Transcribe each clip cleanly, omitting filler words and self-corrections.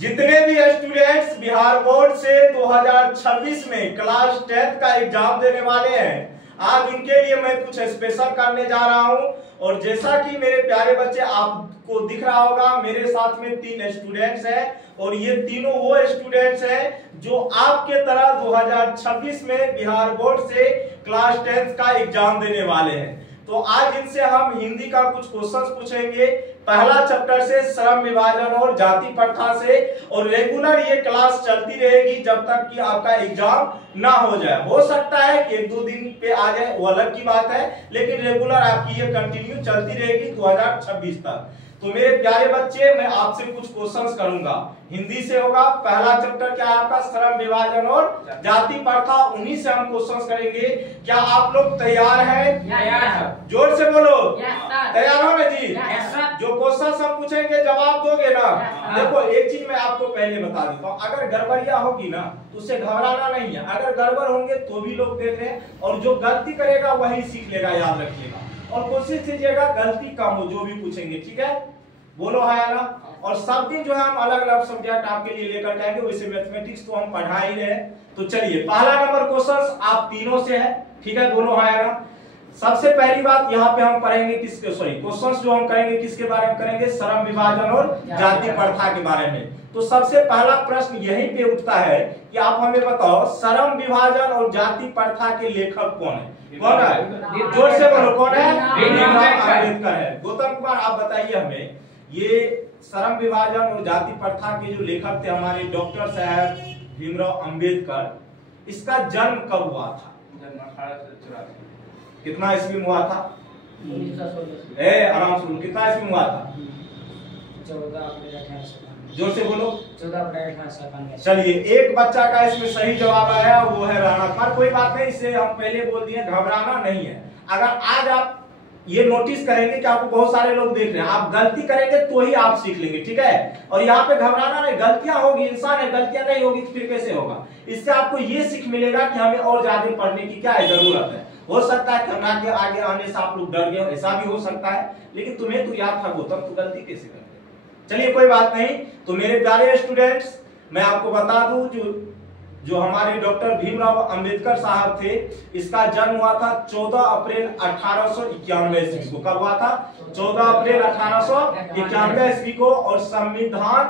जितने भी students Bihar board से 2026 में क्लास 10 का एग्जाम देने वाले हैं, आज इनके लिए मैं कुछ स्पेशल करने जा रहा हूं। और जैसा कि मेरे प्यारे बच्चे आपको दिख रहा होगा, मेरे साथ में 3 स्टूडेंट्स हैं और ये तीनों वो स्टूडेंट्स हैं जो आपके तरह 2026 में बिहार बोर्ड से क्लास 10 का एग्जाम देने वाले हैं। तो आज इनसे हम हिंदी का कुछ क्वेश्चंस पूछेंगे, पहला चैप्टर से श्रम विभाजन और जाति प्रथा से, और रेगुलर ये क्लास चलती रहेगी जब तक कि आपका एग्जाम ना हो जाए। हो सकता है कि 1-2 दिन पे आ जाए, वो अलग की बात है, लेकिन रेगुलर आपकी ये कंटिन्यू चलती रहेगी 2026 तक। तो मेरे प्यारे बच्चे, मैं आपसे कुछ क्वेश्चंस करूंगा, हिंदी से होगा। पहला चैप्टर क्या है आपका? श्रम विभाजन और जाति प्रथा, उन्हीं से हम क्वेश्चंस करेंगे। क्या आप लोग तैयार हैं? जोर से बोलो। तैयार हो ना जी? जो क्वेश्चंस हम पूछेंगे जवाब दोगे ना? देखो, एक चीज मैं आपको पहले बता देता हूँ, अगर गड़बड़ियां होगी ना तो उससे घबराना नहीं है। अगर गड़बड़ होंगे तो भी लोग देते हैं, और जो गलती करेगा वही सीख लेगा, याद रखिएगा। और कोशिश कीजिएगा गलती कम हो जो भी पूछेंगे, ठीक है? बोलो है ना? और सब दिन जो है हम अलग अलग सब्जेक्ट आपके लिए लेकर जाएंगे। वैसे मैथमेटिक्स तो हम पढ़ा ही रहे। तो चलिए, पहला नंबर क्वेश्चन आप तीनों से है, ठीक है? बोलो है ना? सबसे पहली बात यहाँ पे हम पढ़ेंगे किसके, क्वेश्चंस जो हम करेंगे किसके बारे में करेंगे? श्रम विभाजन और जाति प्रथा के बारे में। तो सबसे पहला प्रश्न यहीं पे उठता है कि आप हमें बताओ, श्रम विभाजन और जाति प्रथा के लेखक कौन है? कौन है? जोर से बोलो, कौन है? भीमराव अम्बेडकर है। गौतम कुमार, आप बताइए हमें, ये श्रम विभाजन और जाति प्रथा के जो लेखक थे हमारे डॉक्टर साहब भीमराव अम्बेडकर, इसका जन्म कब हुआ था? जन्म 1884। कितना ईस्वी में हुआ था? 1916। आराम से, कितना ईस्वी में हुआ था? 14 अप्रैल 1891। जोर से बोलो। 14 अप्रैल 1891। चलिए, एक बच्चा का इसमें सही जवाब आया, वो है राणा। पर कोई बात नहीं, इसे हम पहले बोल दिए, घबराना नहीं है। अगर आज आप ये नोटिस करेंगे कि आपको बहुत सारे लोग देख रहे हैं, आप गलती करेंगे तो ही आप सीख लेंगे, ठीक है? और यहाँ पे घबराना नहीं, गलतियां होगी, इंसान है, गलतियां नहीं होगी तो फिर कैसे होगा? इससे आपको ये सीख मिलेगा कि हमें और ज्यादा पढ़ने की क्या है, जरूरत है। हो सकता है कि के आगे आने से आप लोग डर गए, ऐसा भी हो सकता है, लेकिन तुम्हें तो याद था गौतम, तो गलती कैसे करते? चलिए, कोई बात नहीं। तो मेरे प्यारे स्टूडेंट्स, मैं आपको बता दूं, जो हमारे डॉक्टर भीमराव अंबेडकर साहब थे, इसका जन्म हुआ था 14 अप्रैल 1891 ईस्वी को। कब हुआ था? 14 अप्रैल 1891 ईस्वी को। और संविधान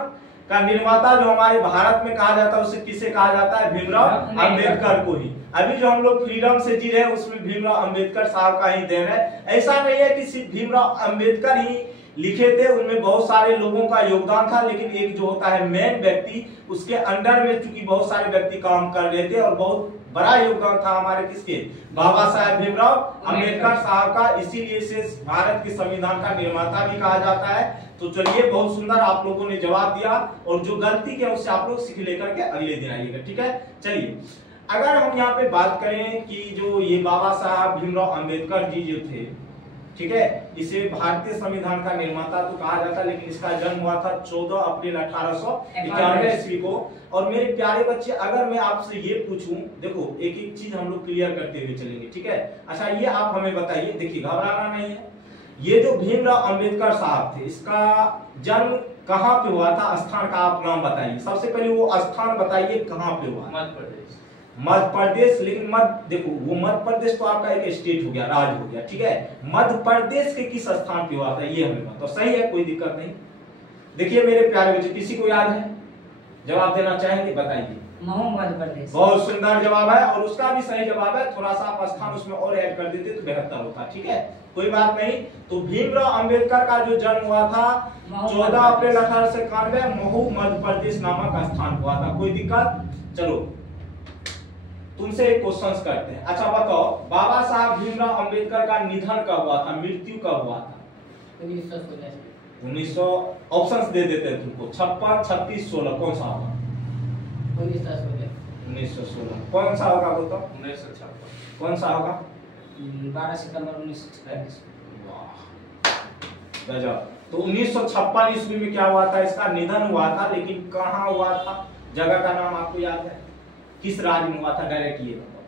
का निर्माता जो हमारे भारत में कहा जाता है, उसे किसे कहा जाता है? भीमराव अंबेडकर को ही। अभी जो हम लोग फ्रीडम से जी रहे हैं उसमें भीमराव अंबेडकर साहब का ही देन है। ऐसा नहीं है कि सिर्फ भीमराव अंबेडकर ही लिखे थे, उनमें बहुत सारे लोगों का योगदान था, लेकिन एक जो होता है मेन व्यक्ति, उसके अंडर में चूंकि बहुत सारे व्यक्ति काम कर रहे थे, और बहुत बड़ा योगदान था हमारे किसके? बाबा साहेब भीमराव अंबेडकर साहब का। इसीलिए इसे भारत के संविधान का निर्माता भी कहा जाता है। तो चलिए, बहुत सुंदर आप लोगों ने जवाब दिया, और जो गलती किया उससे आप लोग सीख लेकर के अगले दिन आइएगा, ठीक है? चलिए, अगर हम यहाँ पे बात करें कि जो ये बाबा साहब भीमराव अंबेडकर जी जो थे, ठीक है, इसे भारतीय संविधान का निर्माता तो कहा जाता है, लेकिन इसका जन्म हुआ था 14 अप्रैल 1891 ईस्वी को। और मेरे प्यारे बच्चे, अगर मैं आपसे ये पूछूं, देखो एक एक चीज हम लोग क्लियर करते हुए चलेंगे, ठीक है? अच्छा, ये आप हमें बताइए, देखिए घबराना नहीं है। ये जो भीमराव अंबेडकर साहब थे, इसका जन्म कहाँ पे हुआ था? स्थान का आप नाम बताइए। सबसे पहले वो स्थान बताइए, कहाँ पे हुआ? मध्य प्रदेश। मध्य प्रदेश। लेकिन देखो, वो मध्य प्रदेश तो आपका एक स्टेट हो गया, राज्य हो गया, ठीक है? मध्य प्रदेश के किस स्थान पे हुआ था ये हमें बताओ। सही है, कोई दिक्कत नहीं। देखिए मेरे प्यारे बच्चे, किसी को याद है? जवाब देना चाहेंगे, बताइए। महू, मध्य प्रदेश। बहुत सुंदर जवाब है, और उसका भी सही जवाब है। थोड़ा सा आप स्थान उसमें और ऐड कर देते तो बेहतर होता, ठीक है? कोई बात नहीं। तो भीमराव अंबेडकर का जो जन्म हुआ था 14 अप्रैल 1891, महू मध्य प्रदेश नामक स्थान हुआ था। कोई दिक्कत? चलो, तुमसे एक क्वेश्चन करते हैं। अच्छा बताओ, बाबा साहब भीमराव अंबेडकर का निधन कब हुआ था, मृत्यु कब हुआ था? 1900। ऑप्शंस दे देते हैं तुमको, 56, 36, 16, कौन सा होगा? 1916। कौन सा होगा गौतम? 1956। कौन सा होगा? 12 सितंबर 1946। वाह, गजब। तो 1956 ईस्वी में क्या हुआ था? इसका निधन हुआ था, लेकिन कहाँ हुआ था? जगह का नाम आपको याद है? किस राज्य में हुआ था? डायरेक्ट ये बताओ,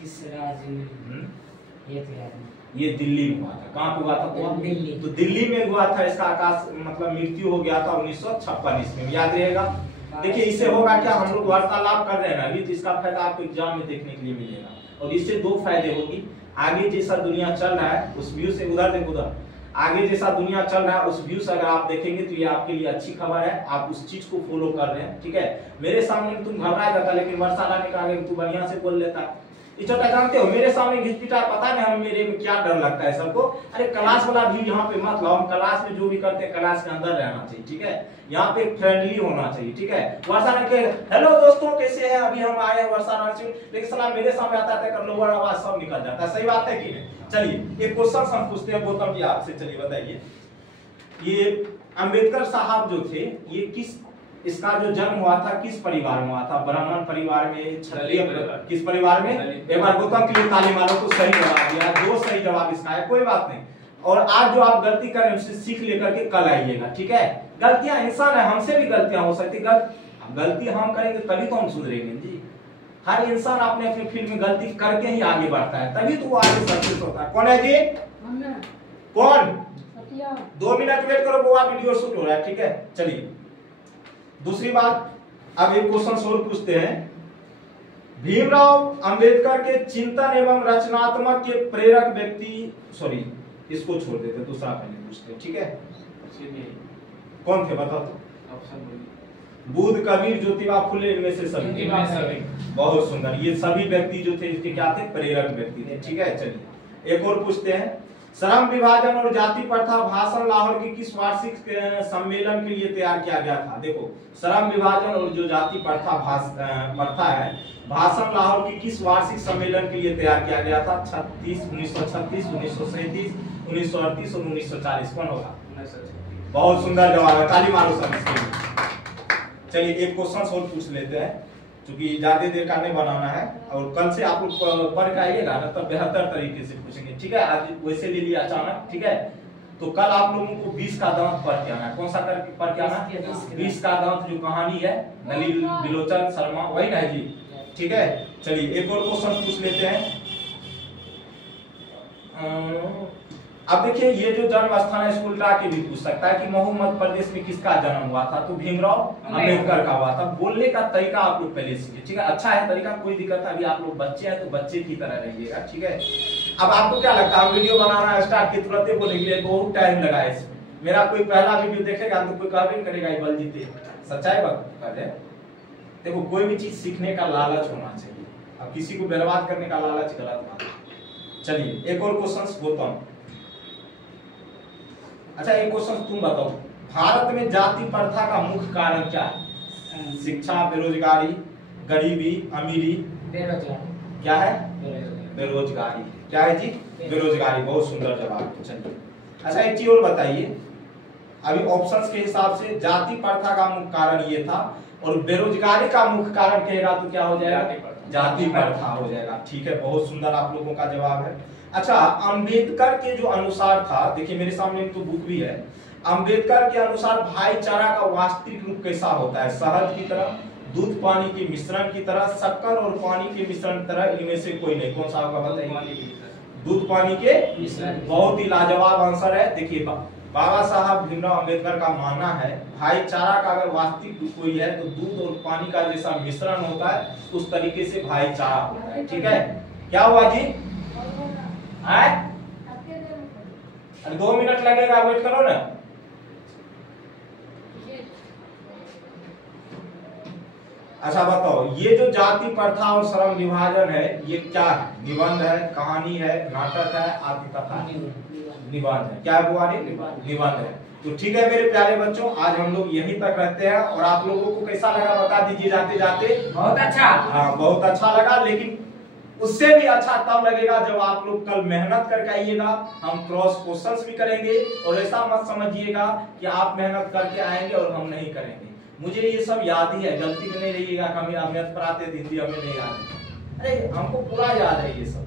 किस राज्य में? ये तो याद नहीं। ये दिल्ली में हुआ था। कहाँ पे हुआ था? दिल्ली। तो दिल्ली में हुआ था। इसका आकाश मतलब मृत्यु हो गया था 1956 ईस्वी में, याद रहेगा। देखिए इससे होगा क्या, हम लोग वार्तालाप कर रहे हैं ना अभी, तो इसका फायदा आपको एग्जाम में देखने के लिए मिलेगा। और इससे दो फायदे होगी, आगे जैसा दुनिया चल रहा है उस व्यू से, उधर देखो उधर, आगे जैसा दुनिया चल रहा है उस व्यू से अगर आप देखेंगे तो ये आपके लिए अच्छी खबर है, आप उस चीज को फॉलो कर रहे हैं। ठीक है, मेरे सामने तुम घबरा जाता, लेकिन वर्षा लाने का आगे तू बढ़िया से बोल लेता। इस छोटा जानते हो मेरे सामने घिसपिटार, पता है हम मेरे में क्या डर लगता है सबको। अरे क्लास वाला व्यू यहाँ पे मत लाओ, हम क्लास में जो भी करते हैं क्लास के अंदर रहना चाहिए। ठीक है, यहाँ पे फ्रेंडली होना चाहिए। ठीक है, वर्षा रानी के हेलो दोस्तों कैसे हैं, अभी हम आए हैं वर्षा रानी से, लेकिन सलाम मेरे सामने आता है कर लोअर आवाज सब निकल जाता है। सही बात है कि नहीं? चलिए एक क्वेश्चन हम पूछते हैं गौतम जी आपसे, चलिए बताइए, ये अम्बेडकर साहब जो थे ये किस, इसका जो जन्म हुआ था किस परिवार में हुआ था? ब्राह्मण परिवार में, क्षत्रिय, किस परिवार में? एक बार गौतम के लिए ताली मारो तो सही जवाब दिया, दो सही जवाब इसका है, कोई बात नहीं। और आज जो आप गलती कर रहे हैं उससे सीख लेकर के कल आइएगा। ठीक है, गलतियां इंसान है, हमसे भी गलतियां हो सकती, गलती हम करेंगे तभी तो हम सुधरेंगे जी। हर इंसान अपने अपने फील्ड में गलती करके ही आगे बढ़ता है, तभी तो वो आगे सक्सेस होता है। कौन है जी? कौन? 2 मिनट वेट करो, वो वीडियो शूट हो रहा है। ठीक है, चलिए दूसरी बात, अब एक क्वेश्चन और पूछते हैं। भीमराव अंबेडकर के चिंतन एवं रचनात्मक के प्रेरक व्यक्ति, सॉरी इसको छोड़ देते, दूसरा पहले पूछते हैं। ठीक है, कौन थे बताओ तो? बुद्ध, कबीर, ज्योतिबा फुले, इनमें से सभी। बहुत सुंदर, ये सभी व्यक्ति जो थे इसके क्या थे? प्रेरक व्यक्ति थे। ठीक है, चलिए एक और पूछते हैं। श्रम विभाजन और जाति प्रथा भाषण लाहौर की किस वार्षिक सम्मेलन के लिए तैयार किया गया था? देखो श्रम विभाजन और जो जाति प्रथा है, भाषण लाहौर की किस वार्षिक सम्मेलन के लिए तैयार किया गया था? 1936, 1937, 1938 और 1940, कौन होगा? बहुत सुंदर जवाब है, ताली मारो सब इसके लिए। चलिए एक क्वेश्चन और पूछ लेते हैं, क्योंकि ज्यादा देर का नहीं बनाना है, और कल से आप लोग पढ़ के आइएगा ना, तब बेहतर तरीके से पूछेंगे। ठीक है, आज वैसे ले लिया अचानक। ठीक है, तो कल आप लोगों को 20 का दांत पढ़ के आना है। कौन सा पढ़ के आना? 20 का दांत जो कहानी है नलिनी बिलोचन शर्मा, वही ना जी? ठीक है, चलिए एक और क्वेश्चन पूछ लेते हैं। अब देखिए ये जो जन्म स्थान है इसको उल्टा के भी पूछ सकता है कि महू मध्य प्रदेश में किसका जन्म हुआ था? तो भीमराव अंबेडकर का हुआ था। बोलने का तरीका आप लोग पहले सीखिए। ठीक है, अच्छा है तरीका, कोई दिक्कत है, अभी आप लोग बच्चे हैं तो बच्चे की तरह रहिएगा। ठीक है, अब आपको क्या लगता है हम वीडियो बनाना स्टार्ट के तुरंत बोलेंगे? बहुत टाइम लगा इसमें। मेरा कोई पहला वीडियो देखेगा तो कोई कभी नहीं करेगा बल जीते, सच्चाई बात कर रहे। देखो कोई भी चीज सीखने का लालच होना चाहिए, अब किसी को बर्बाद करने का लालच गलत बात है। चलिए एक और क्वेश्चन गौतम। अच्छा एक क्वेश्चन तुम बताओ, भारत में जाति प्रथा का मुख्य कारण क्या है? शिक्षा, बेरोजगारी, गरीबी, अमीरी? बेरोजगारी। क्या है? बेरोजगारी। क्या है जी? बेरोजगारी। बहुत सुंदर जवाब। चलिए अच्छा एक चीज और बताइए, अभी ऑप्शंस के हिसाब से जाति प्रथा का मुख्य कारण ये था और बेरोजगारी का मुख्य कारण कहेगा तो क्या हो जाएगा? जाति प्रथा हो जाएगा। ठीक है, बहुत सुंदर आप लोगों का जवाब है। अच्छा अंबेडकर के जो अनुसार था, देखिए मेरे सामने एक तो बुक भी है, अंबेडकर के अनुसार भाईचारा का वास्तविक रूप कैसा होता है? शहद की तरह, दूध पानी के मिश्रण की तरह, शक्कर और पानी के मिश्रण की तरह, इनमें से कोई नहीं। कौन सा होगा बताइए? दूध पानी के मिश्रण। बहुत ही लाजवाब आंसर है। देखिए बाबा साहब भीमराव अंबेडकर का मानना है भाईचारा का अगर वास्तविक कोई है तो दूध और पानी का जैसा मिश्रण होता है उस तरीके से भाईचारा होता है। ठीक है, क्या हुआ जी? अरे 2 मिनट लगेगा, वेट करो ना। अच्छा बताओ, ये जो जाति प्रथा और श्रम विभाजन है ये क्या है? निबंध है, कहानी है, नाटक है, आत्मकथा? निबंध है। क्या हुआ? निबंध है। तो ठीक है मेरे प्यारे बच्चों, आज हम लोग यहीं तक रहते हैं। और आप लोगों को कैसा लगा बता दीजिए जाते जाते। बहुत अच्छा। हाँ बहुत अच्छा लगा, लेकिन उससे भी अच्छा तब लगेगा जब आप लोग कल मेहनत करके आइएगा। हम क्रॉस क्वेश्चंस भी करेंगे और ऐसा मत समझिएगा कि आप मेहनत करके आएंगे और हम नहीं करेंगे। मुझे ये सब याद ही है, गलती में नहीं रहिएगा। हमें मैथ पढ़ाते थे हिंदी, हमें नहीं याद है। अरे हमको पूरा याद है ये सब,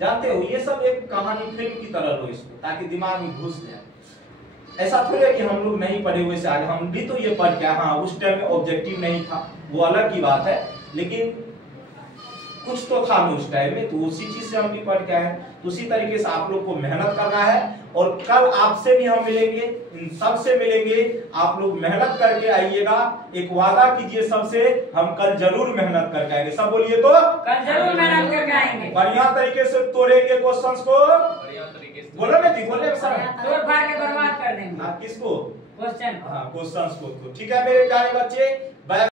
जानते हो ये सब एक कहानी फिल्म की तरह लो इसको, ताकि दिमाग में घुस जाए। ऐसा थोड़ी है कि हम लोग नहीं पढ़े हुए से आगे, हम भी तो ये पढ़ के, हाँ उस टाइम में ऑब्जेक्टिव नहीं था वो अलग की बात है, लेकिन कुछ तो था ना उस टाइम में, तो उसी चीज से हम निपट गए हैं। तो उसी तरीके से आप लोग को मेहनत करना है और कल आपसे भी हम मिलेंगे, इन सब से मिलेंगे। आप लोग मेहनत करके आइएगा, एक वादा कीजिए सबसे, हम कल जरूर मेहनत करके आएंगे। सब बोलिए तो कल जरूर मेहनत करके आएंगे, बढ़िया तरीके से तोड़ेंगे क्वेश्चंस को। बढ़िया तरीके से बोलो ना जी, बोले सर। तोड़ फाड़ के बर्बाद कर देंगे हाँ, किसको? क्वेश्चन। हाँ, क्वेश्चंस को। ठीक है मेरे प्यारे बच्चे।